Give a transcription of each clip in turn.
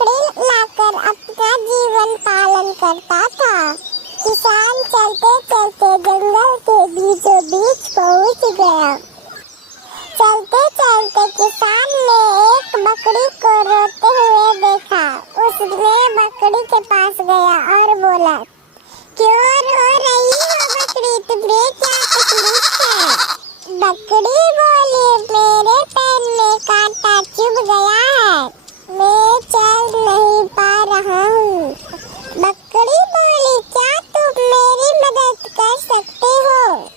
बकरी लाकर अपना जीवन पालन करता था। किसान चलते चलते जंगल के बीचों बीच पहुंच गया। चलते चलते किसान ने एक बकरी को रोते हुए देखा। उसने बकरी के पास गया और बोला, क्यों रो रही हो बकरी, तुम्हें क्या तकलीफ है? बकरी बोली, मेरे पैर में कांटा चुभ गया है, मैं चल नहीं पा रहा हूँ। बकरी बोली, क्या तुम मेरी मदद कर सकते हो?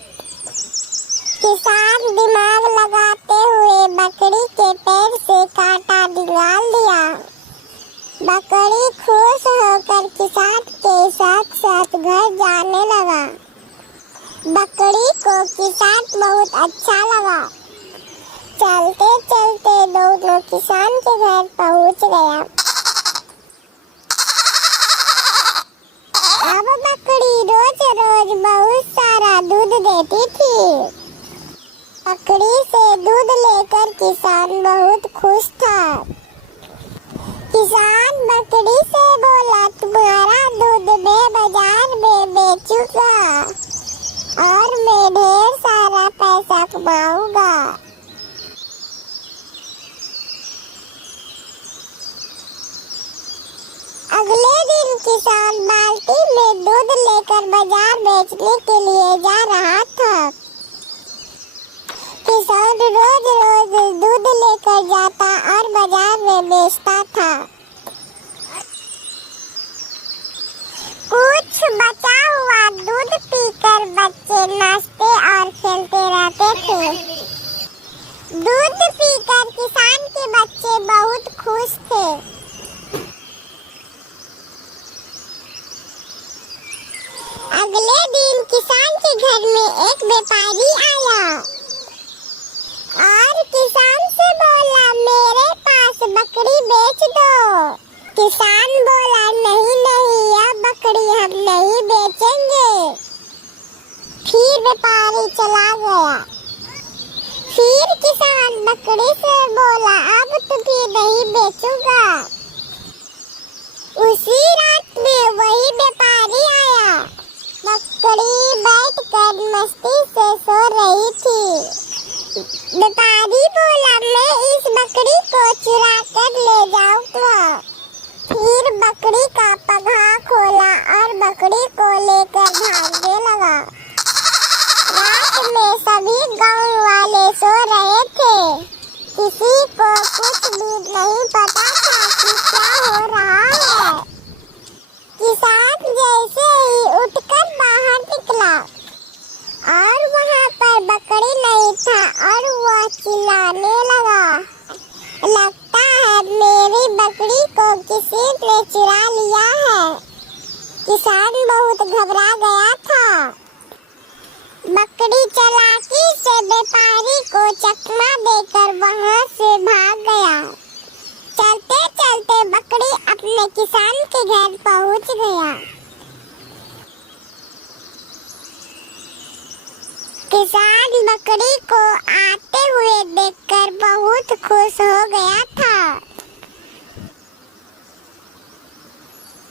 किसान दिमाग लगाते हुए बकरी के पैर से कांटा निकाल दिया। बकरी खुश होकर किसान के साथ साथ घर जाने लगा। बकरी को किसान बहुत अच्छा लगा। चलते चलते दोनों किसान के घर पहुंच गया। अब बकरी रोज रोज बहुत सारा दूध देती थी। बकरी से दूध लेकर किसान बहुत खुश था। किसान बकरी से बोला, तुम्हारा दूध मैं बाजार में बेचूंगा और मैं ढेर सारा पैसा कमाऊंगा। अगले दिन किसान बाल्टी में दूध लेकर बाजार बेचने के लिए जा रहा था। किसान रोज रोज दूध लेकर जाता और बाजार में बेचता था। कुछ बचा हुआ दूध पीकर बच्चे नाचते और खेलते रहते थे। दूध पीकर किसान के बच्चे बहुत खुश थे। अगले दिन किसान के घर में एक व्यापारी आया और किसान से बोला, मेरे पास बकरी बेच दो। किसान बोला, नहीं नहीं, यह बकरी हम नहीं बेचेंगे। फिर व्यापारी चला गया। फिर किसान बकरी से बोला, अब तुम्हें नहीं बेचूंगा। उसी रात में वही व्यापारी आया। बकरी बैठकर मस्ती से सो रही थी। व्यापारी बोला, मैं इस बकरी को चुरा कर ले जाऊंगा। फिर बकरी का पगहा खोला और बकरी को लेकर भागने लगा। रात में सभी गांव वाले सो रहे थे। किसी को कुछ भी नहीं पता था कि क्या हो रहा है। किसान जैसे ही उठकर बाहर निकला और वहाँ पर बकरी नहीं था और वह चिल्लाने लगा, लगता है मेरी बकरी को किसी ने चुरा लिया है। किसान बहुत घबरा गया था। बकरी चालाकी से व्यापारी को चकमा देकर वहाँ से भाग गया। चलते चलते बकरी अपने किसान के घर पहुँच गया। किसान बकरी को आते हुए देखकर बहुत खुश हो गया था।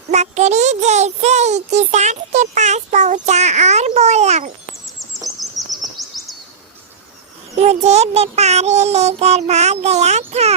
बकरी जैसे ही किसान के पास पहुंचा और बोला, मुझे व्यापारी लेकर भाग गया था।